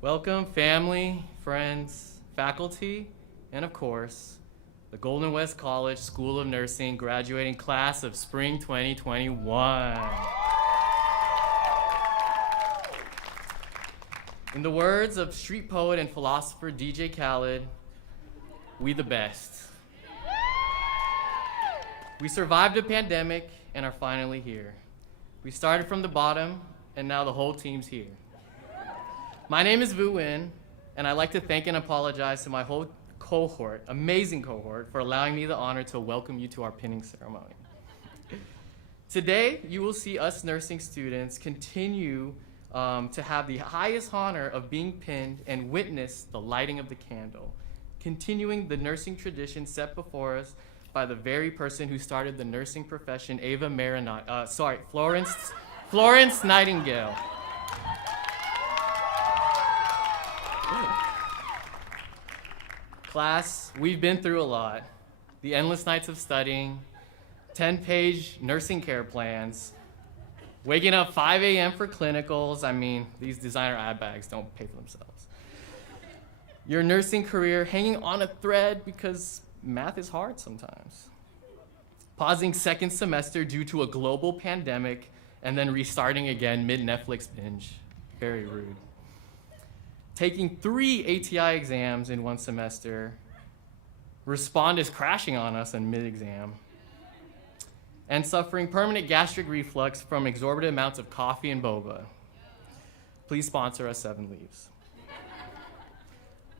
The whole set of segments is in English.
Welcome, family, friends, faculty, and of course, the Golden West College School of Nursing graduating class of spring 2021. In the words of street poet and philosopher DJ Khaled, we the best. We survived a pandemic and are finally here. We started from the bottom, and now the whole team's here. My name is Vu Nguyen, and I'd like to thank and apologize to my whole cohort, amazing cohort, for allowing me the honor to welcome you to our pinning ceremony. Today, you will see us nursing students continue to have the highest honor of being pinned and witness the lighting of the candle, continuing the nursing tradition set before us by the very person who started the nursing profession, Florence Nightingale. Class, we've been through a lot. The endless nights of studying, 10-page nursing care plans, waking up 5 a.m. for clinicals. I mean, these designer ad bags don't pay for themselves. Your nursing career hanging on a thread because math is hard sometimes. Pausing second semester due to a global pandemic and then restarting again mid-Netflix binge. Very rude. Taking 3 ATI exams in one semester. Respond is crashing on us in mid-exam. And suffering permanent gastric reflux from exorbitant amounts of coffee and boba. Please sponsor us 7 Leaves.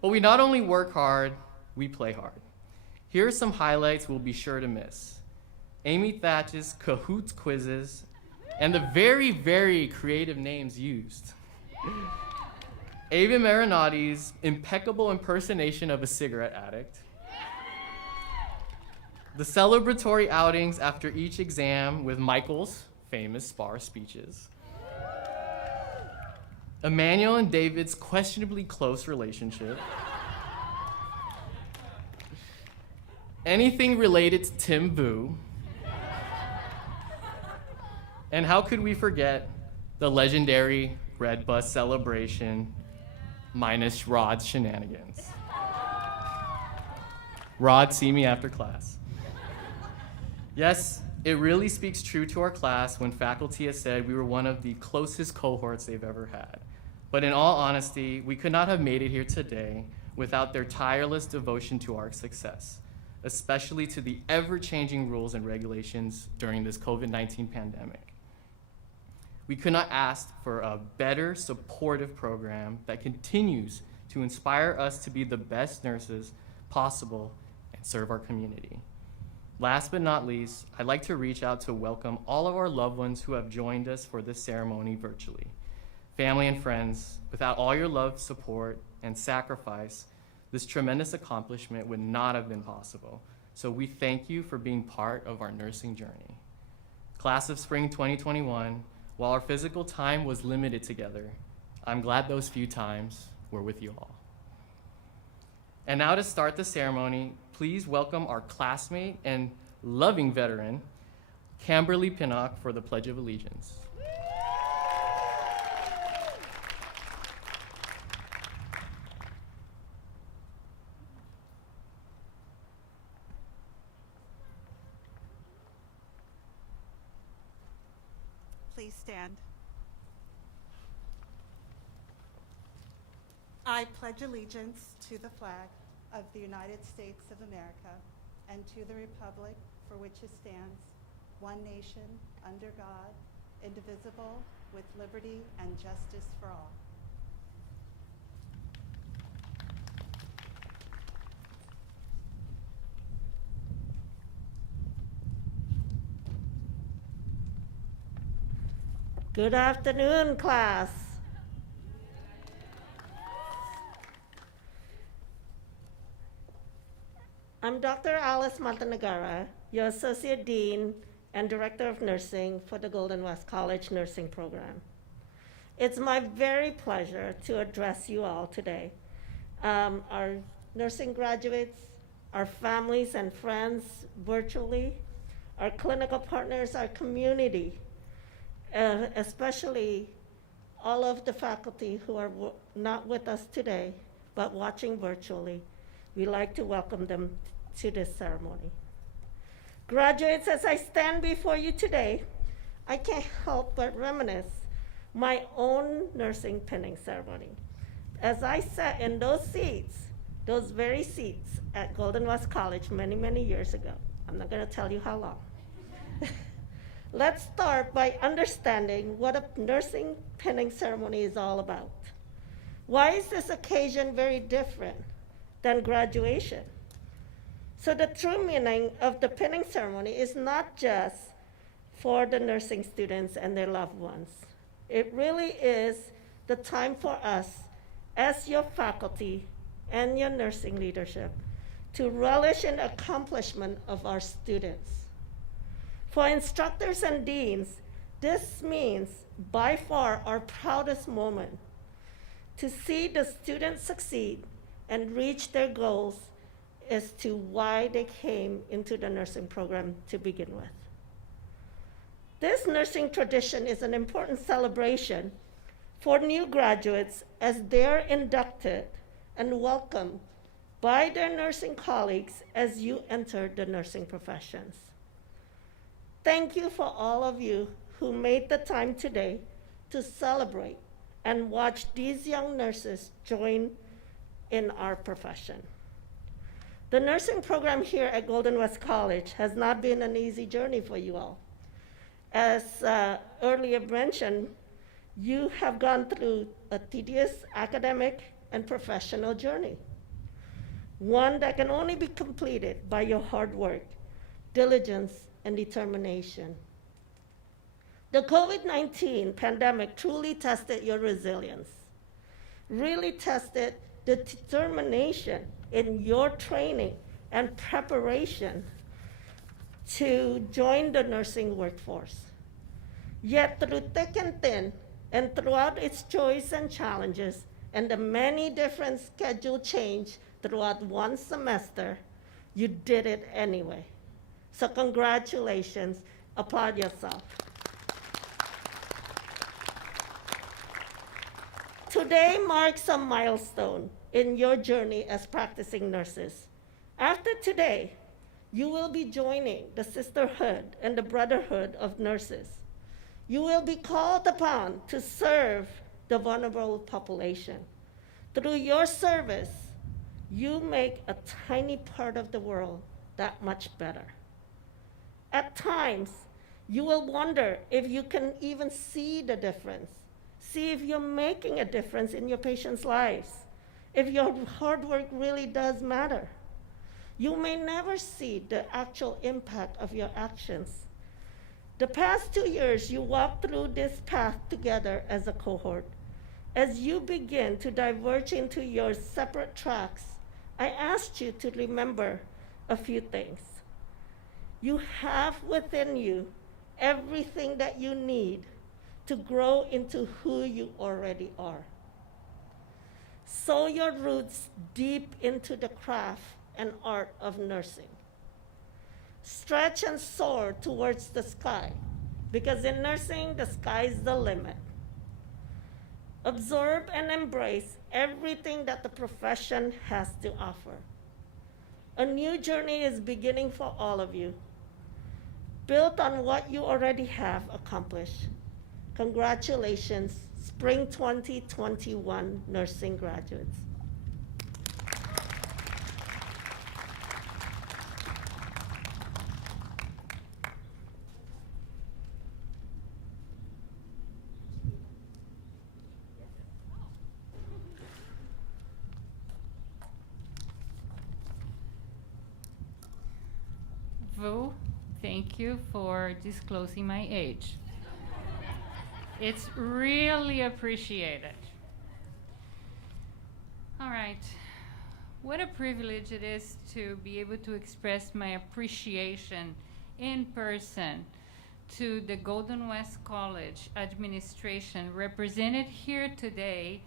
But we not only work hard, we play hard. Here are some highlights we'll be sure to miss. Amy Thatch's Kahoots quizzes and the very, very creative names used. Ava Marinotti's impeccable impersonation of a cigarette addict. The celebratory outings after each exam with Michael's famous spar speeches. Emmanuel and David's questionably close relationship. Anything related to Tim Vu. And how could we forget the legendary Red Bus celebration minus Rod's shenanigans. Rod, see me after class. Yes, it really speaks true to our class when faculty has said we were one of the closest cohorts they've ever had. But in all honesty, we could not have made it here today without their tireless devotion to our success, especially to the ever-changing rules and regulations during this COVID-19 pandemic. We could not ask for a better supportive program that continues to inspire us to be the best nurses possible and serve our community. Last but not least, I'd like to reach out to welcome all of our loved ones who have joined us for this ceremony virtually. Family and friends, without all your love, support, and sacrifice, this tremendous accomplishment would not have been possible. So we thank you for being part of our nursing journey. Class of Spring 2021, while our physical time was limited together, I'm glad those few times were with you all. And now to start the ceremony, please welcome our classmate and loving veteran, Camberly Pinnock, for the Pledge of Allegiance. Please stand. I pledge allegiance to the flag of the United States of America and to the republic for which it stands, one nation, under God, indivisible, with liberty and justice for all. Good afternoon, class. I'm Dr. Alice Montenegara, your Associate Dean and Director of Nursing for the Golden West College Nursing Program. It's my very pleasure to address you all today. Our nursing graduates, our families and friends virtually, our clinical partners, our community, especially all of the faculty who are not with us today, but watching virtually. We'd like to welcome them to this ceremony. Graduates, as I stand before you today, I can't help but reminisce my own nursing pinning ceremony. As I sat in those seats, those very seats at Golden West College many, many years ago. I'm not gonna tell you how long. Let's start by understanding what a nursing pinning ceremony is all about. Why is this occasion very different than graduation? So the true meaning of the pinning ceremony is not just for the nursing students and their loved ones. It really is the time for us as your faculty and your nursing leadership to relish in the accomplishment of our students. For instructors and deans, this means by far our proudest moment to see the students succeed and reach their goals as to why they came into the nursing program to begin with. This nursing tradition is an important celebration for new graduates as they're inducted and welcomed by their nursing colleagues as you enter the nursing professions. Thank you for all of you who made the time today to celebrate and watch these young nurses join in our profession. The nursing program here at Golden West College has not been an easy journey for you all. As earlier mentioned, you have gone through a tedious academic and professional journey, one that can only be completed by your hard work, diligence, and determination. The COVID-19 pandemic truly tested your resilience, really tested the determination in your training and preparation to join the nursing workforce. Yet through thick and thin, and throughout its joys and challenges, and the many different schedule change throughout one semester, you did it anyway. So congratulations, applaud yourself. Today marks a milestone in your journey as practicing nurses. After today, you will be joining the sisterhood and the brotherhood of nurses. You will be called upon to serve the vulnerable population. Through your service, you make a tiny part of the world that much better. At times, you will wonder if you can even see the difference, see if you're making a difference in your patients' lives, if your hard work really does matter. You may never see the actual impact of your actions. The past 2 years, you walked through this path together as a cohort. As you begin to diverge into your separate tracks, I asked you to remember a few things. You have within you everything that you need to grow into who you already are. Sow your roots deep into the craft and art of nursing. Stretch and soar towards the sky, because in nursing, the sky is the limit. Absorb and embrace everything that the profession has to offer. A new journey is beginning for all of you, built on what you already have accomplished. Congratulations, Spring 2021 nursing graduates. Vu, thank you for disclosing my age. It's really appreciated. All right. What a privilege it is to be able to express my appreciation in person to the Golden West College administration, represented here today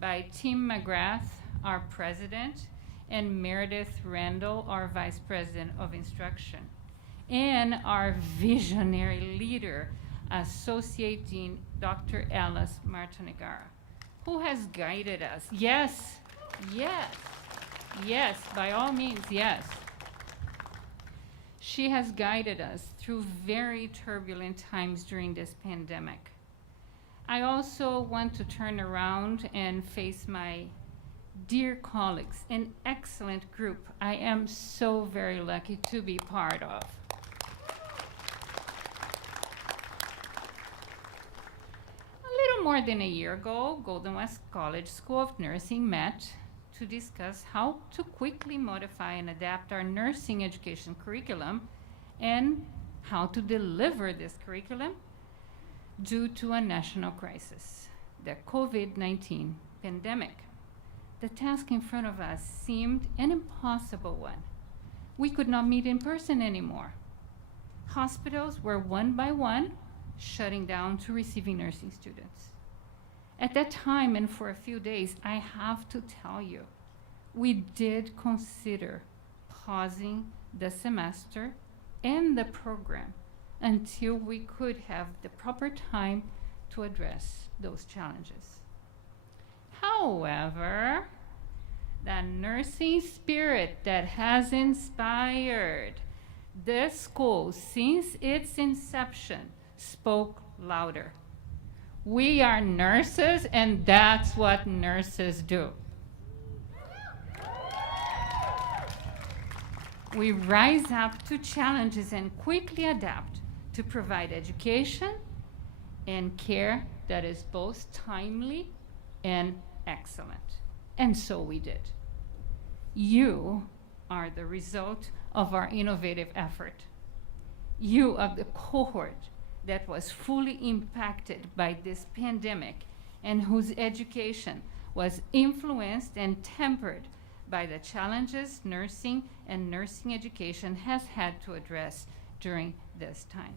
by Tim McGrath, our president, and Meredith Randall, our vice president of instruction, and our visionary leader, Associate Dean Dr. Alice Martinegara, who has guided us. Yes, yes, yes, by all means, yes. She has guided us through very turbulent times during this pandemic. I also want to turn around and face my dear colleagues, an excellent group I am so very lucky to be part of. More than a year ago, Golden West College School of Nursing met to discuss how to quickly modify and adapt our nursing education curriculum and how to deliver this curriculum due to a national crisis, the COVID-19 pandemic. The task in front of us seemed an impossible one. We could not meet in person anymore. Hospitals were one by one shutting down to receiving nursing students. At that time, and for a few days, I have to tell you, we did consider pausing the semester and the program until we could have the proper time to address those challenges. However, the nursing spirit that has inspired this school since its inception spoke louder. We are nurses, and that's what nurses do. We rise up to challenges and quickly adapt to provide education and care that is both timely and excellent. And so we did. You are the result of our innovative effort. You are the cohort that was fully impacted by this pandemic and whose education was influenced and tempered by the challenges nursing and nursing education has had to address during this time.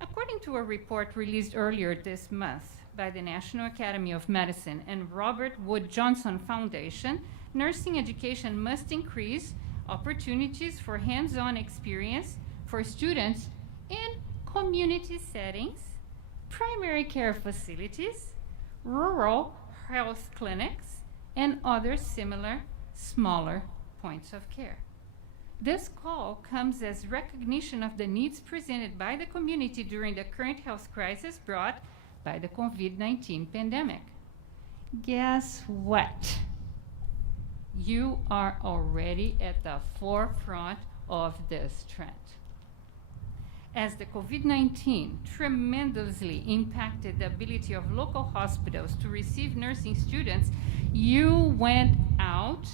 According to a report released earlier this month by the National Academy of Medicine and Robert Wood Johnson Foundation, nursing education must increase opportunities for hands-on experience for students in community settings, primary care facilities, rural health clinics, and other similar, smaller points of care. This call comes as recognition of the needs presented by the community during the current health crisis brought by the COVID-19 pandemic. Guess what? You are already at the forefront of this trend. As the COVID-19 tremendously impacted the ability of local hospitals to receive nursing students, you went out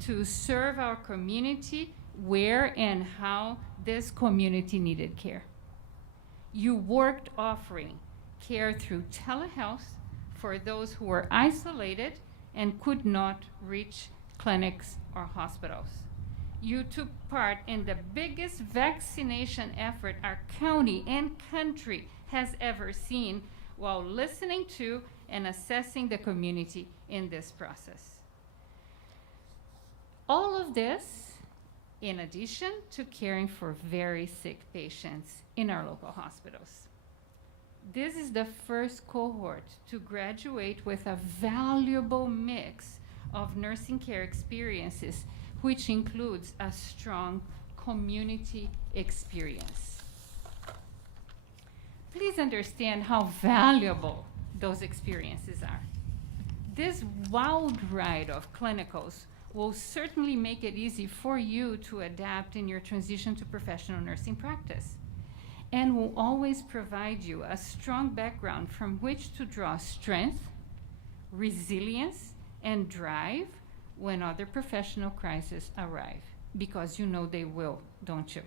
to serve our community where and how this community needed care. You worked offering care through telehealth for those who were isolated and could not reach clinics or hospitals. You took part in the biggest vaccination effort our county and country has ever seen while listening to and assessing the community in this process. All of this in addition to caring for very sick patients in our local hospitals. This is the first cohort to graduate with a valuable mix of nursing care experiences, which includes a strong community experience. Please understand how valuable those experiences are. This wild ride of clinicals will certainly make it easy for you to adapt in your transition to professional nursing practice, and will always provide you a strong background from which to draw strength, resilience, and drive when other professional crises arrive, because you know they will, don't you?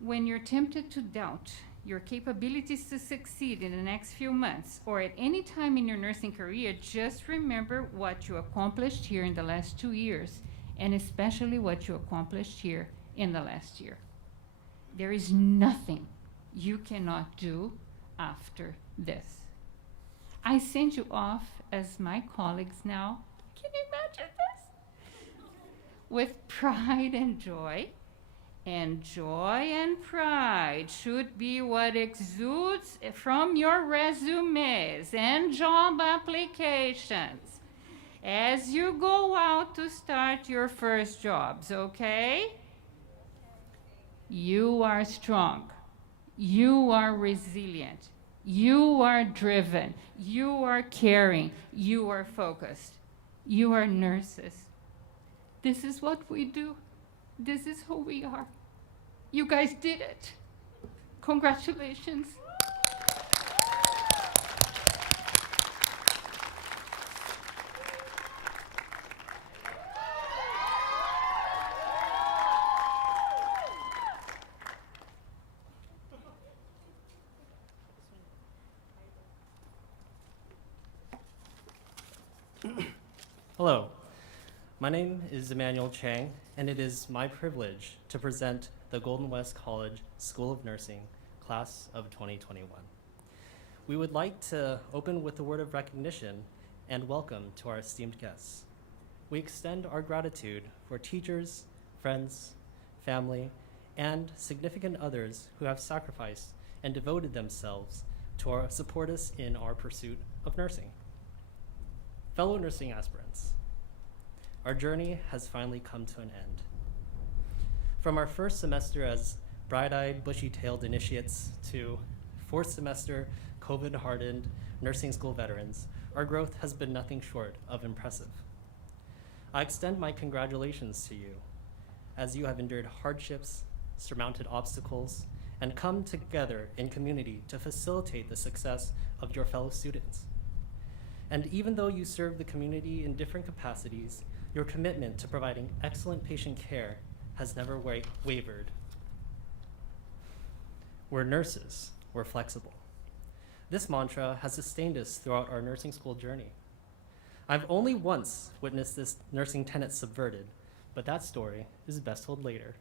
When you're tempted to doubt your capabilities to succeed in the next few months or at any time in your nursing career, just remember what you accomplished here in the last 2 years, and especially what you accomplished here in the last year. There is nothing you cannot do after this. I send you off as my colleagues now. Can you imagine this? With pride and joy. And joy and pride should be what exudes from your resumes and job applications as you go out to start your first jobs, okay? You are strong. You are resilient. You are driven. You are caring. You are focused. You are nurses. This is what we do. This is who we are. You guys did it. Congratulations. Hello, my name is Emmanuel Chang, and it is my privilege to present the Golden West College School of Nursing Class of 2021. We would like to open with a word of recognition and welcome to our esteemed guests. We extend our gratitude for teachers, friends, family, and significant others who have sacrificed and devoted themselves to support us in our pursuit of nursing. Fellow nursing aspirants, our journey has finally come to an end. From our first semester as bright-eyed, bushy-tailed initiates to fourth semester COVID-hardened nursing school veterans, our growth has been nothing short of impressive. I extend my congratulations to you as you have endured hardships, surmounted obstacles, and come together in community to facilitate the success of your fellow students. And even though you serve the community in different capacities, your commitment to providing excellent patient care has never wavered. We're nurses, we're flexible. This mantra has sustained us throughout our nursing school journey. I've only once witnessed this nursing tenet subverted, but that story is best told later.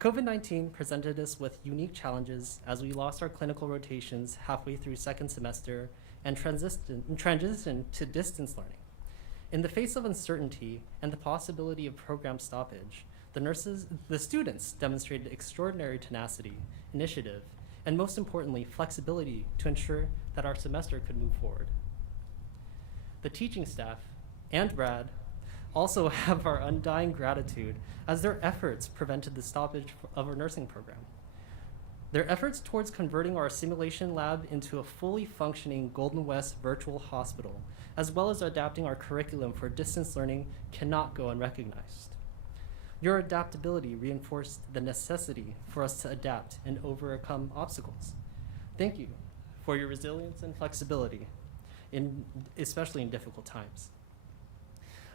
COVID-19 presented us with unique challenges as we lost our clinical rotations halfway through second semester and transitioned to distance learning. In the face of uncertainty and the possibility of program stoppage, the students demonstrated extraordinary tenacity, initiative, and most importantly, flexibility to ensure that our semester could move forward. The teaching staff and Brad also have our undying gratitude as their efforts prevented the stoppage of our nursing program. Their efforts towards converting our simulation lab into a fully functioning Golden West virtual hospital, as well as adapting our curriculum for distance learning, cannot go unrecognized. Your adaptability reinforced the necessity for us to adapt and overcome obstacles. Thank you for your resilience and flexibility, especially in difficult times.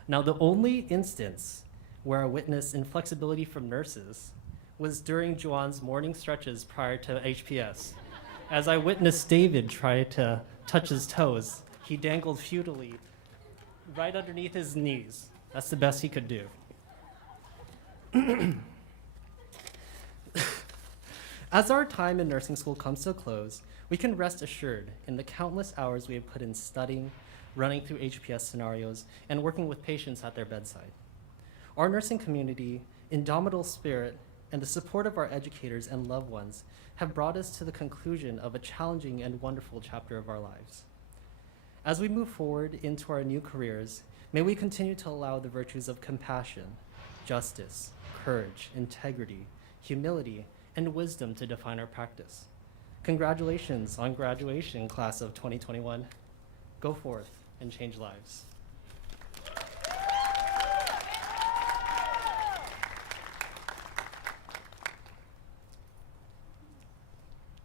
Now, the only instance where I witnessed inflexibility from nurses was during Juan's morning stretches prior to HPS. As I witnessed David try to touch his toes, he dangled futilely right underneath his knees. That's the best he could do. As our time in nursing school comes to a close, we can rest assured in the countless hours we have put in studying, running through HPS scenarios, and working with patients at their bedside. Our nursing community, indomitable spirit, and the support of our educators and loved ones have brought us to the conclusion of a challenging and wonderful chapter of our lives. As we move forward into our new careers, may we continue to allow the virtues of compassion, justice, courage, integrity, humility, and wisdom to define our practice. Congratulations on graduation, class of 2021. Go forth and change lives.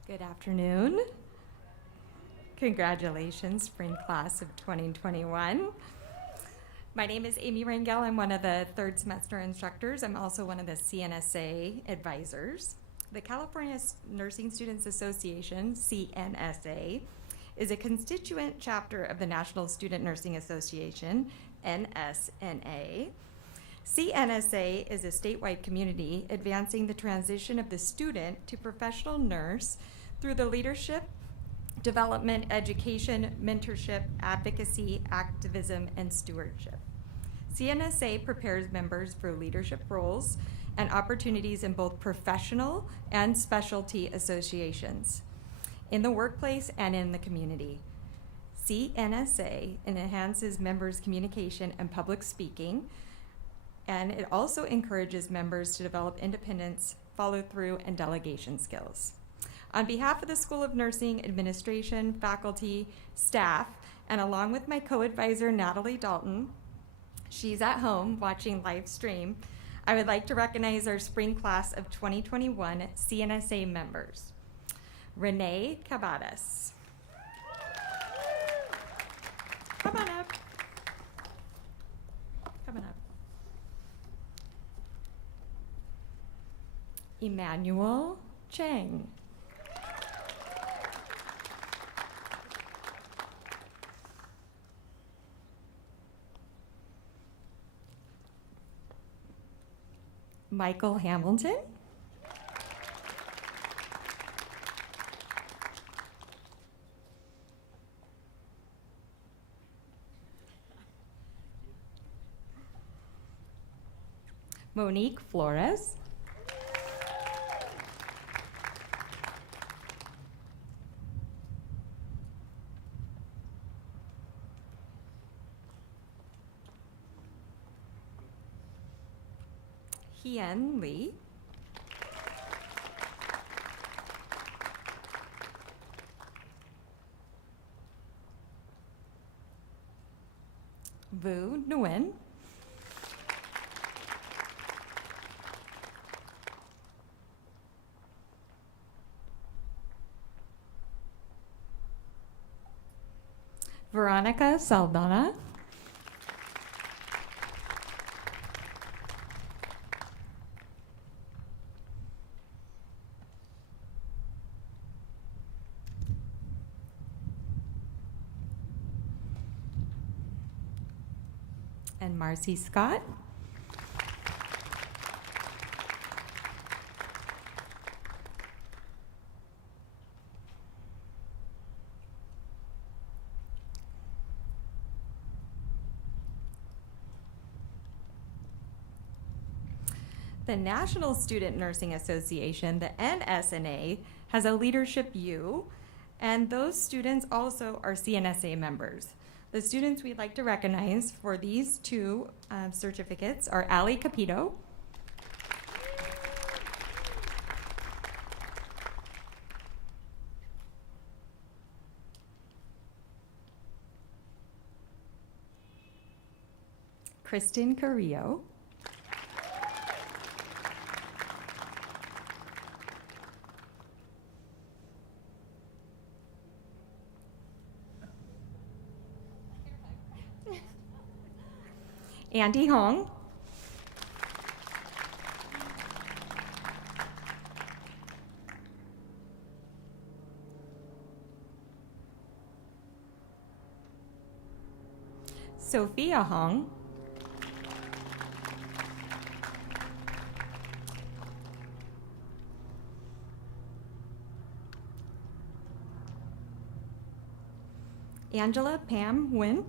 Good afternoon. Congratulations, spring class of 2021. My name is Amy Rangel. I'm one of the third semester instructors. I'm also one of the CNSA advisors. The California Nursing Students Association, CNSA, is a constituent chapter of the National Student Nursing Association, NSNA. CNSA is a statewide community advancing the transition of the student to professional nurse through the leadership, development, education, mentorship, advocacy, activism, and stewardship. CNSA prepares members for leadership roles and opportunities in both professional and specialty associations, in the workplace and in the community. CNSA enhances members' communication and public speaking, and it also encourages members to develop independence, follow-through, and delegation skills. On behalf of the School of Nursing administration, faculty, staff, and along with my co-advisor, Natalie Dalton, she's at home watching live stream, I would like to recognize our spring class of 2021 CNSA members. Renee Cavadas. Come on up. Come on up. Emmanuel Chang. Michael Hamilton. Monique Flores. Hien Lee. Vu Nguyen. Veronica Saldana. And Marcy Scott. The National Student Nursing Association, the NSNA, has a leadership U, and those students also are CNSA members. The students we'd like to recognize for these two certificates are Ali Capito, Kristen Carrillo, Andy Hong, Sophia Hong, Angela Pam Nguyen,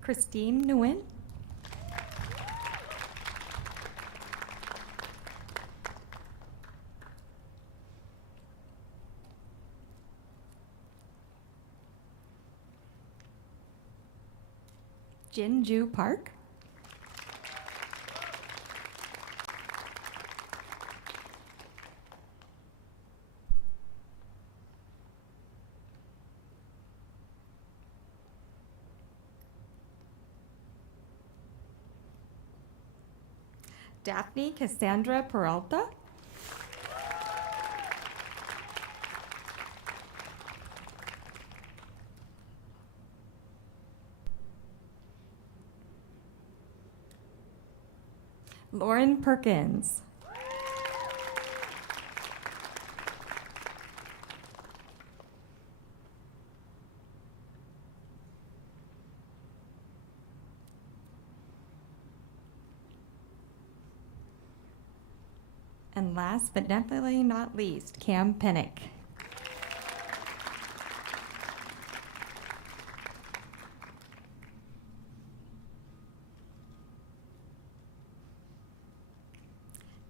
Christine Nguyen, Jinju Park, Daphne Cassandra Peralta, Lauren Perkins, and last but definitely not least, Cam Pennick.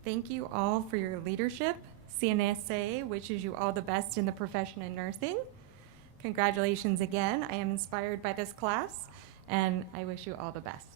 Thank you all for your leadership. CNSA wishes you all the best in the profession of nursing. Congratulations again. I am inspired by this class, and I wish you all the best.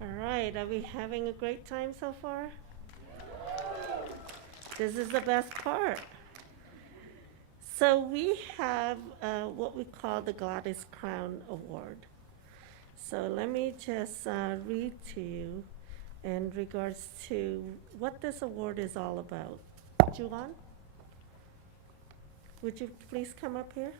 All right, are we having a great time so far? This is the best part. So we have what we call the Gladys Crown Award. So let me just read to you in regards to what this award is all about. Juan, would you please come up here?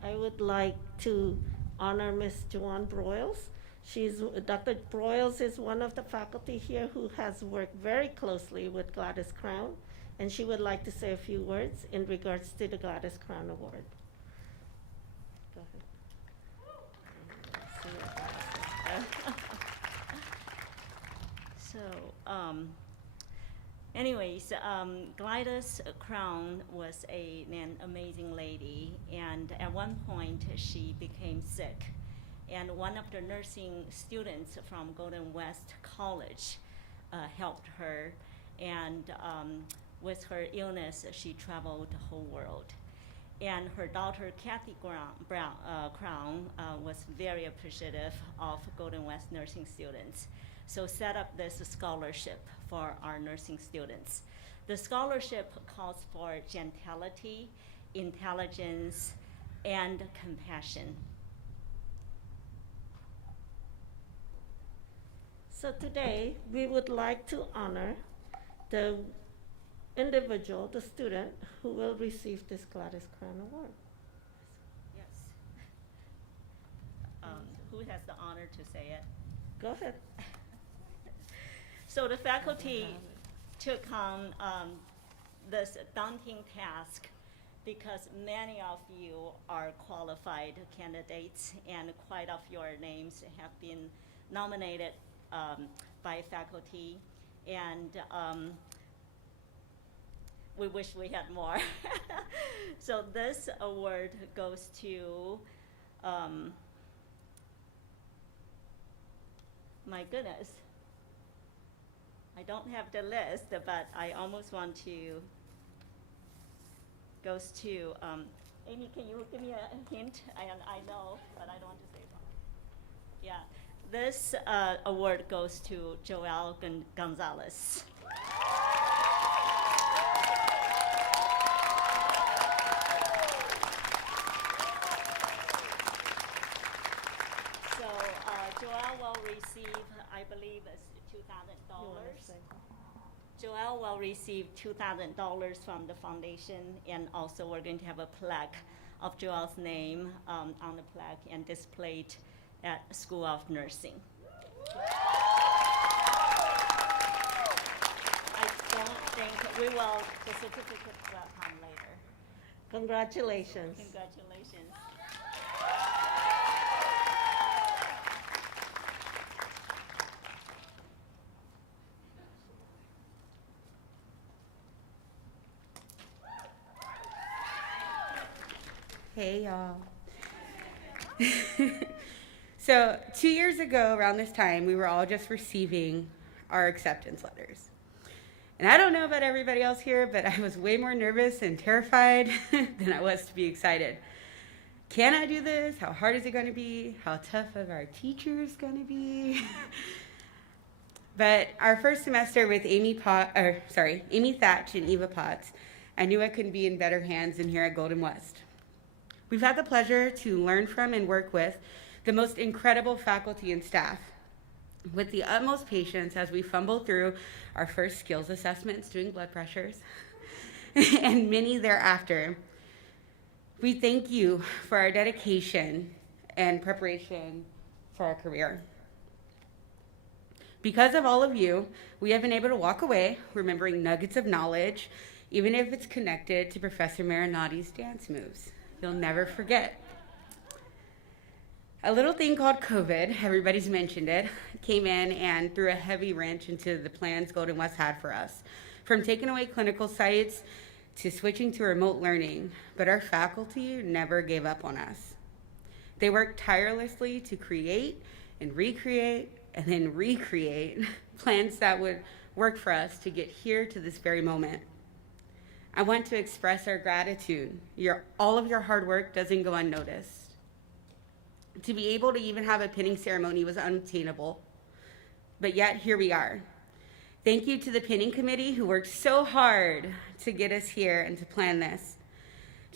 I would like to honor Miss Joanne Broyles. Dr. Broyles is one of the faculty here who has worked very closely with Gladys Crown, and she would like to say a few words in regards to the Gladys Crown Award. Go ahead. Anyways, Gladys Crown was an amazing lady, and at one point she became sick, and one of the nursing students from Golden West College helped her, and with her illness, she traveled the whole world. And her daughter, Kathy Crown, was very appreciative of Golden West nursing students, so set up this scholarship for our nursing students. The scholarship calls for gentility, intelligence, and compassion. So today, we would like to honor the individual, the student, who will receive this Gladys Crown Award. Yes. Who has the honor to say it? Go ahead. So the faculty took on this daunting task because many of you are qualified candidates, and quite of your names have been nominated by faculty, and we wish we had more. So this award goes to my goodness. I don't have the list, but I almost want to goes to, Amy, can you give me a hint? I know, but I don't want to say wrong. Yeah, this award goes to Joel Gonzalez. So Joel will receive, I believe, it's $2,000. Joel will receive $2,000 from the foundation, and also we're going to have a plaque of Joel's name on the plaque and displayed at School of Nursing. I don't think we will, the certificate will come later. Congratulations. Congratulations. Hey, y'all. So 2 years ago, around this time, we were all just receiving our acceptance letters. And I don't know about everybody else here, but I was way more nervous and terrified than I was to be excited. Can I do this? How hard is it going to be? How tough of our teachers going to be? But our first semester with Amy Thatch and Eva Potts, I knew I couldn't be in better hands than here at Golden West. We've had the pleasure to learn from and work with the most incredible faculty and staff with the utmost patience as we fumble through our first skills assessments, doing blood pressures, and many thereafter. We thank you for our dedication and preparation for our career. Because of all of you, we have been able to walk away remembering nuggets of knowledge, even if it's connected to Professor Marinotti's dance moves. You'll never forget. A little thing called COVID, everybody's mentioned it, came in and threw a heavy wrench into the plans Golden West had for us. From taking away clinical sites to switching to remote learning, but our faculty never gave up on us. They worked tirelessly to create and recreate and then recreate plans that would work for us to get here to this very moment. I want to express our gratitude. All of your hard work doesn't go unnoticed. To be able to even have a pinning ceremony was unattainable, but yet here we are. Thank you to the pinning committee who worked so hard to get us here and to plan this.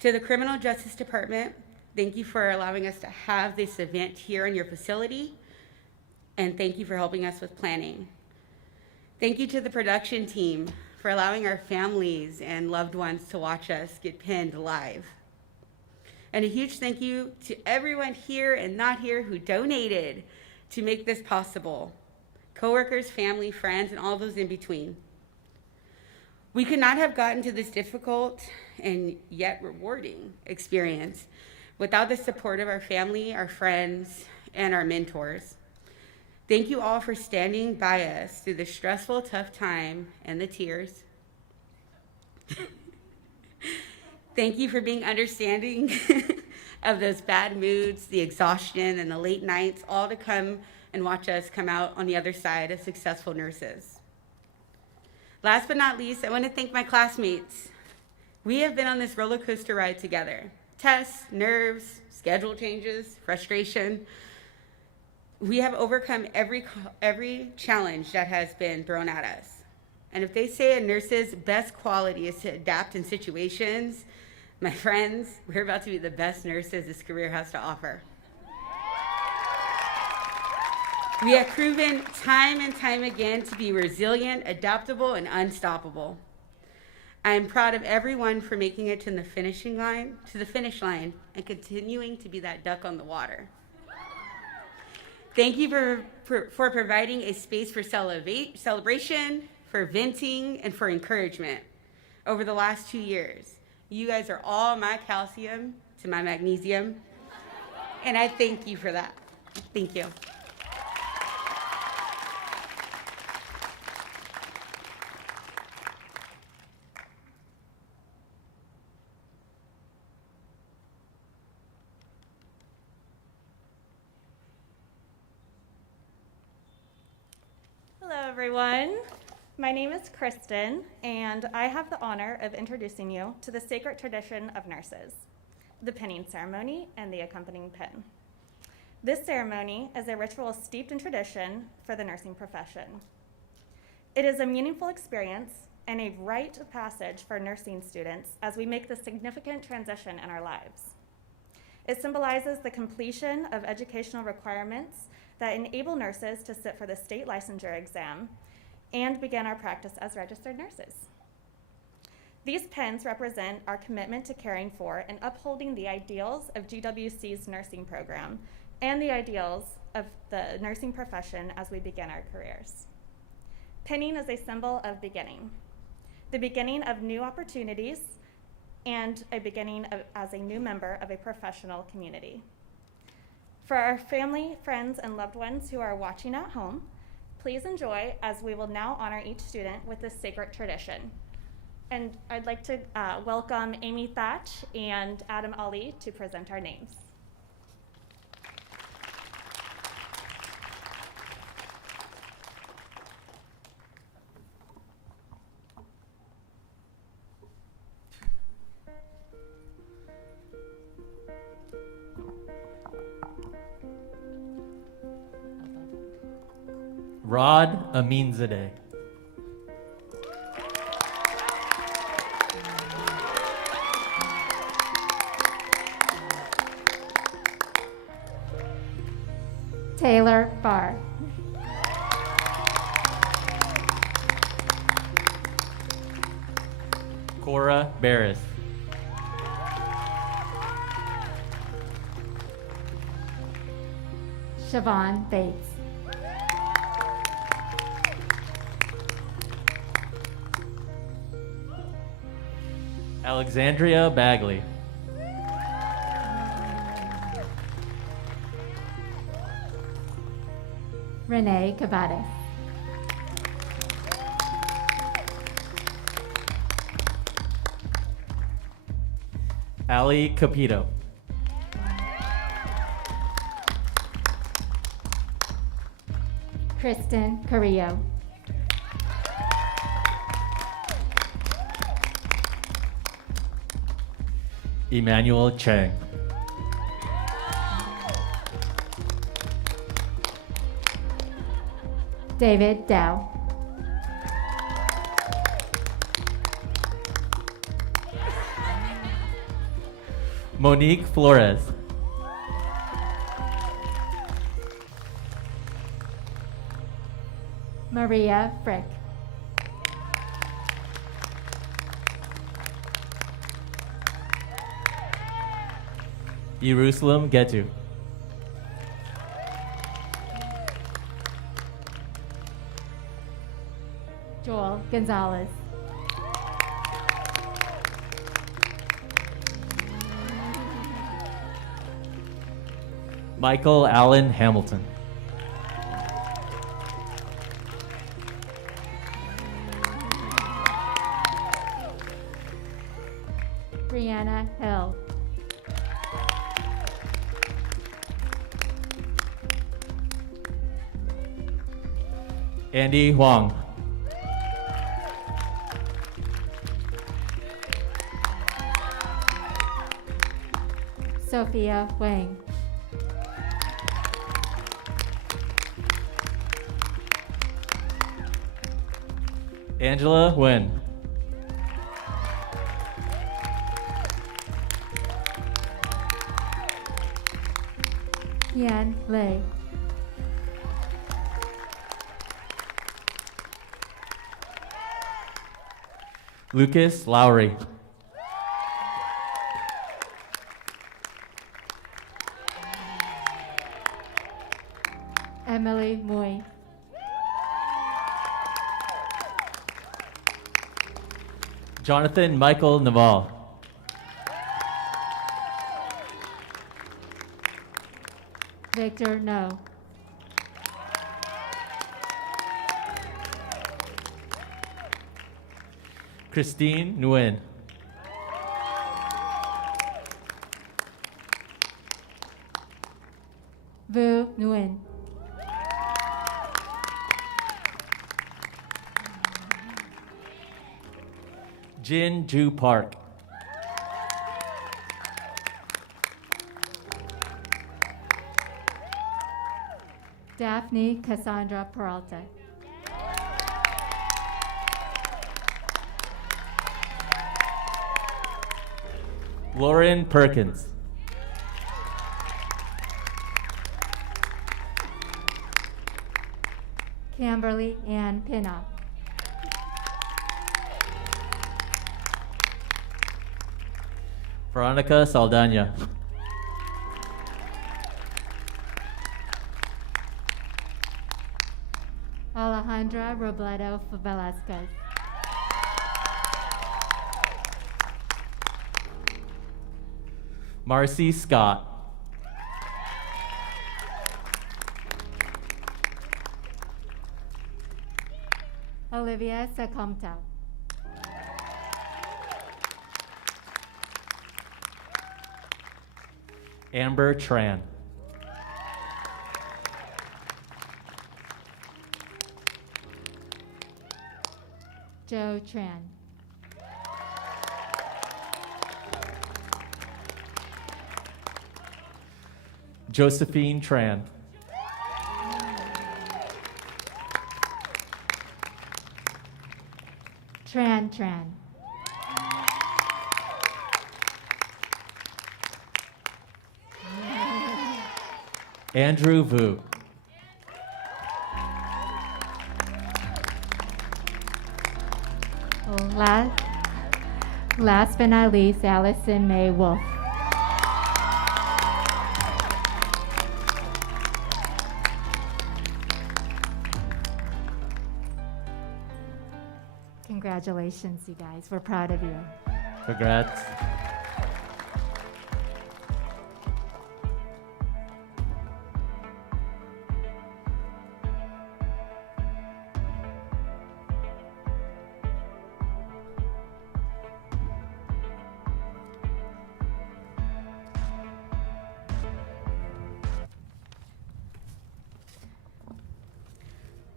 To the Criminal Justice Department, thank you for allowing us to have this event here in your facility, and thank you for helping us with planning. Thank you to the production team for allowing our families and loved ones to watch us get pinned live. And a huge thank you to everyone here and not here who donated to make this possible. Coworkers, family, friends, and all those in between. We could not have gotten to this difficult and yet rewarding experience without the support of our family, our friends, and our mentors. Thank you all for standing by us through the stressful, tough time and the tears. Thank you for being understanding of those bad moods, the exhaustion, and the late nights, all to come and watch us come out on the other side as successful nurses. Last but not least, I want to thank my classmates. We have been on this roller coaster ride together. Tests, nerves, schedule changes, frustration. We have overcome every challenge that has been thrown at us. And if they say a nurse's best quality is to adapt in situations, my friends, we're about to be the best nurses this career has to offer. We have proven time and time again to be resilient, adaptable, and unstoppable. I am proud of everyone for making it to the finish line, and continuing to be that duck on the water. Thank you for providing a space for celebration, for venting, and for encouragement over the last 2 years. You guys are all my calcium to my magnesium, and I thank you for that. Thank you. everyone. My name is Kristen, and I have the honor of introducing you to the sacred tradition of nurses, the pinning ceremony and the accompanying pin. This ceremony is a ritual steeped in tradition for the nursing profession. It is a meaningful experience and a rite of passage for nursing students as we make this significant transition in our lives. It symbolizes the completion of educational requirements that enable nurses to sit for the state licensure exam and begin our practice as registered nurses. These pins represent our commitment to caring for and upholding the ideals of GWC's nursing program and the ideals of the nursing profession as we begin our careers. Pinning is a symbol of beginning, the beginning of new opportunities and a beginning as a new member of a professional community. For our family, friends, and loved ones who are watching at home, please enjoy as we will now honor each student with this sacred tradition. And I'd like to welcome Amy Thatch and Adam Ali to present our names. Rod Aminzadeh. Taylor Barr. Cora Barris. Siobhan Bates. Alexandria Bagley. Renee Cabades. Ali Capito. Kristen Carrillo. Emmanuel Chang. David Dow. Monique Flores. Maria Frick. Jerusalem Getu. Joel Gonzalez. Michael Allen Hamilton. Brianna Hill. Andy Huang. Sophia Wang. Angela Nguyen. Yan Lei. Lucas Lowry. Emily Mui. Jonathan Michael Naval. Victor No. Christine Nguyen. Vu Nguyen. Jin Ju Park. Daphne Cassandra Peralta. Lauren Perkins. Kimberly Ann Pinnock. Veronica Saldana. Alejandra Robledo Velasquez. Marcy Scott. Olivia Sacomta. Amber Tran. Joe Tran. Josephine Tran. Tran. Andrew Vu. Last but not least, Allison May Wolf. Congratulations, you guys. We're proud of you. Congrats.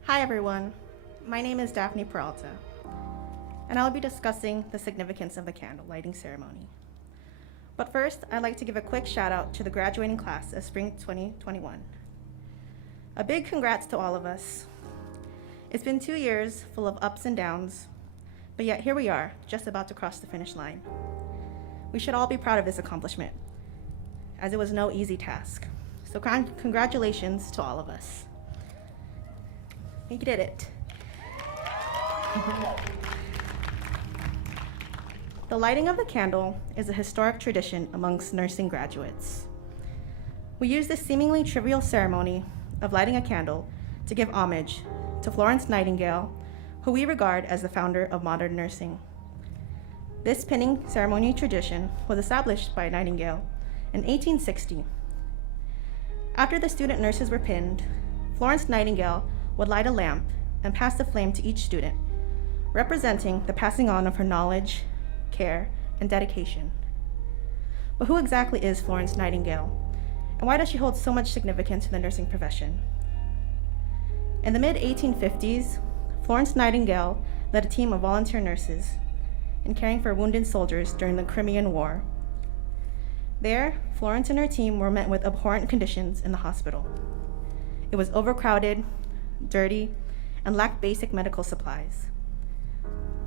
Hi everyone, my name is Daphne Peralta, and I'll be discussing the significance of the candle lighting ceremony. But first, I'd like to give a quick shout out to the graduating class of Spring 2021. A big congrats to all of us. It's been 2 years full of ups and downs, but yet here we are, just about to cross the finish line. We should all be proud of this accomplishment, as it was no easy task. So congratulations to all of us. You did it. The lighting of the candle is a historic tradition amongst nursing graduates. We use this seemingly trivial ceremony of lighting a candle to give homage to Florence Nightingale, who we regard as the founder of modern nursing. This pinning ceremony tradition was established by Nightingale in 1860. After the student nurses were pinned, Florence Nightingale would light a lamp and pass the flame to each student, representing the passing on of her knowledge, care, and dedication. But who exactly is Florence Nightingale, and why does she hold so much significance in the nursing profession? In the mid-1850s, Florence Nightingale led a team of volunteer nurses in caring for wounded soldiers during the Crimean War. There, Florence and her team were met with abhorrent conditions in the hospital. It was overcrowded, dirty, and lacked basic medical supplies.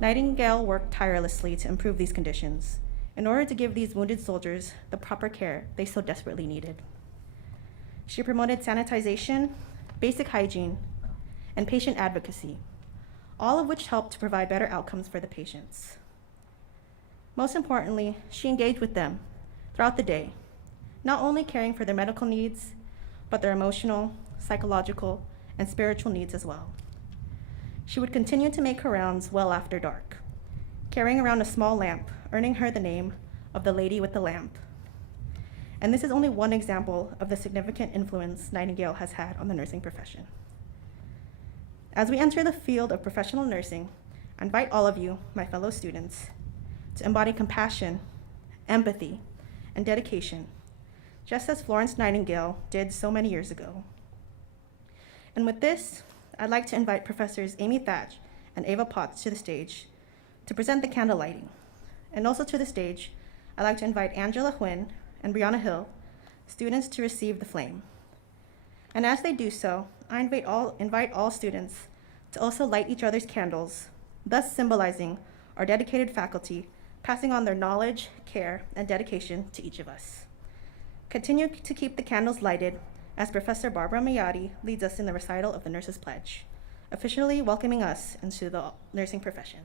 Nightingale worked tirelessly to improve these conditions in order to give these wounded soldiers the proper care they so desperately needed. She promoted sanitization, basic hygiene, and patient advocacy, all of which helped to provide better outcomes for the patients. Most importantly, she engaged with them throughout the day, not only caring for their medical needs, but their emotional, psychological, and spiritual needs as well. She would continue to make her rounds well after dark, carrying around a small lamp, earning her the name of the Lady with the Lamp. And this is only one example of the significant influence Nightingale has had on the nursing profession. As we enter the field of professional nursing, I invite all of you, my fellow students, to embody compassion, empathy, and dedication, just as Florence Nightingale did so many years ago. And with this, I'd like to invite Professors Amy Thatch and Ava Potts to the stage to present the candle lighting. And also to the stage, I'd like to invite Angela Huynh and Brianna Hill, students, to receive the flame. And as they do so, I invite all students to also light each other's candles, thus symbolizing our dedicated faculty passing on their knowledge, care, and dedication to each of us. Continue to keep the candles lighted as Professor Barbara Mayati leads us in the recital of the Nurses Pledge, officially welcoming us into the nursing profession.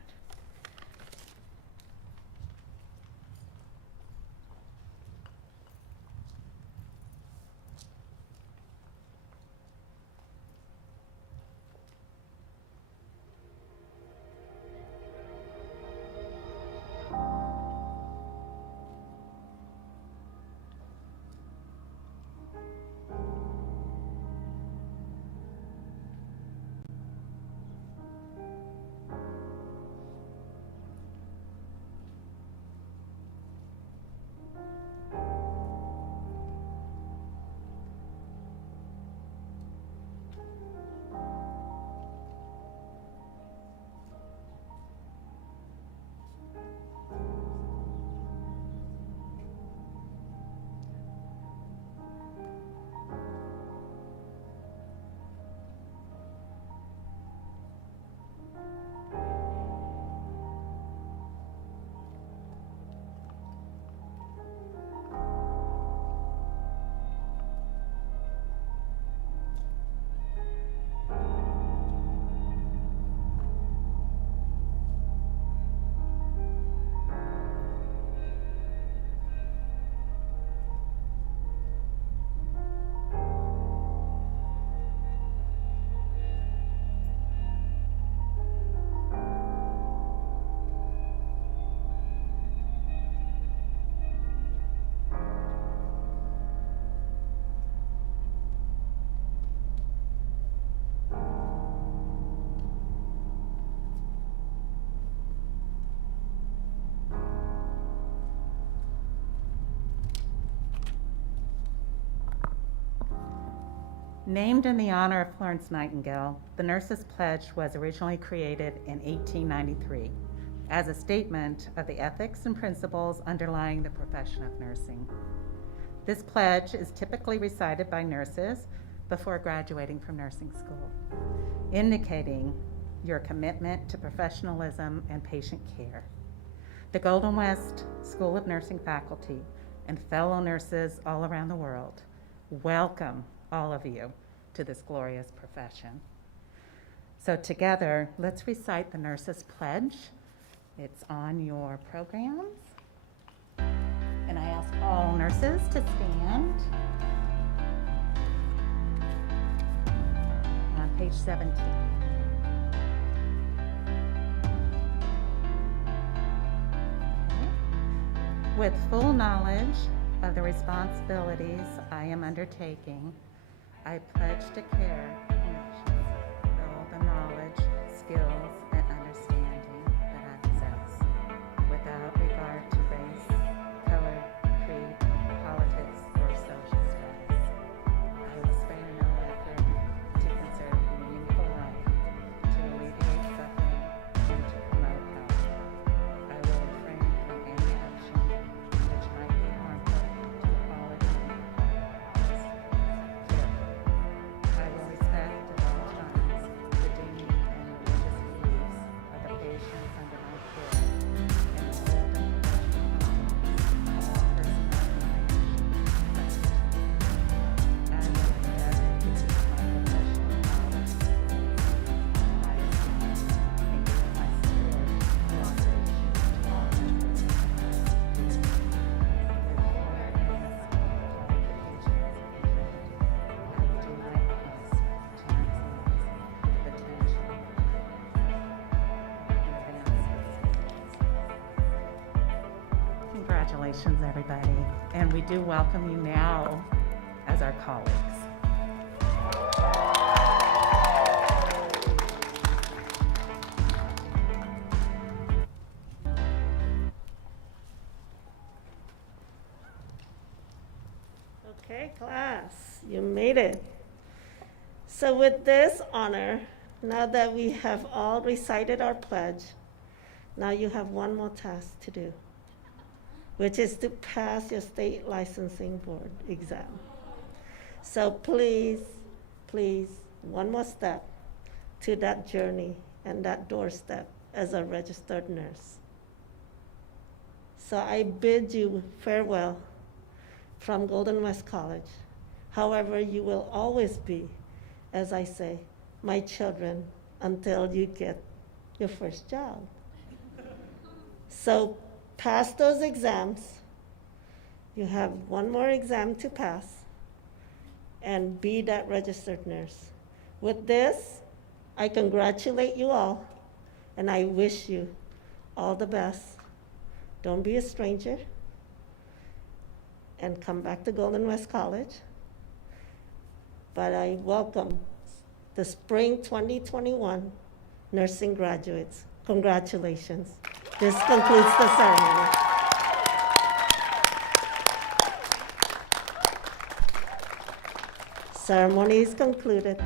Named in the honor of Florence Nightingale, the Nurses Pledge was originally created in 1893 as a statement of the ethics and principles underlying the profession of nursing. This pledge is typically recited by nurses before graduating from nursing school, indicating your commitment to professionalism and patient care. The Golden West School of Nursing faculty and fellow nurses all around the world welcome all of you to this glorious profession. So together, let's recite the Nurses Pledge. It's on your programs. And I ask all nurses to stand. On page 17. Okay. With full knowledge of the responsibilities I am undertaking, I pledge to care with all the knowledge, skills, and understanding that I possess, without regard to race, color, creed, politics, or social status. I will spare no effort to conserve meaningful life, to alleviate suffering, and to promote health. I will refrain from any action which might be harmful to the quality of my life. I will respect at all times the dignity and religious beliefs of the patients under my care and hold in professional confidence all personal information. I will endeavor to keep my professional knowledge to the highest standards and give my support and cooperation to all members of my faculty. With full awareness of the qualifications and ability, I will do my utmost to maximize the potential and advances. Congratulations, everybody. And we do welcome you now as our colleagues. Okay, class, you made it. So with this honor, now that we have all recited our pledge, Now you have one more task to do, which is to pass your state licensing board exam. So please, please, one more step to that journey and that doorstep as a registered nurse. So I bid you farewell from Golden West College. However, you will always be, as I say, my children until you get your first job. So pass those exams. You have one more exam to pass and be that registered nurse. With this, I congratulate you all and I wish you all the best. Don't be a stranger and come back to Golden West College. But I welcome the spring 2021 nursing graduates. Congratulations. This concludes the ceremony. Ceremony is concluded.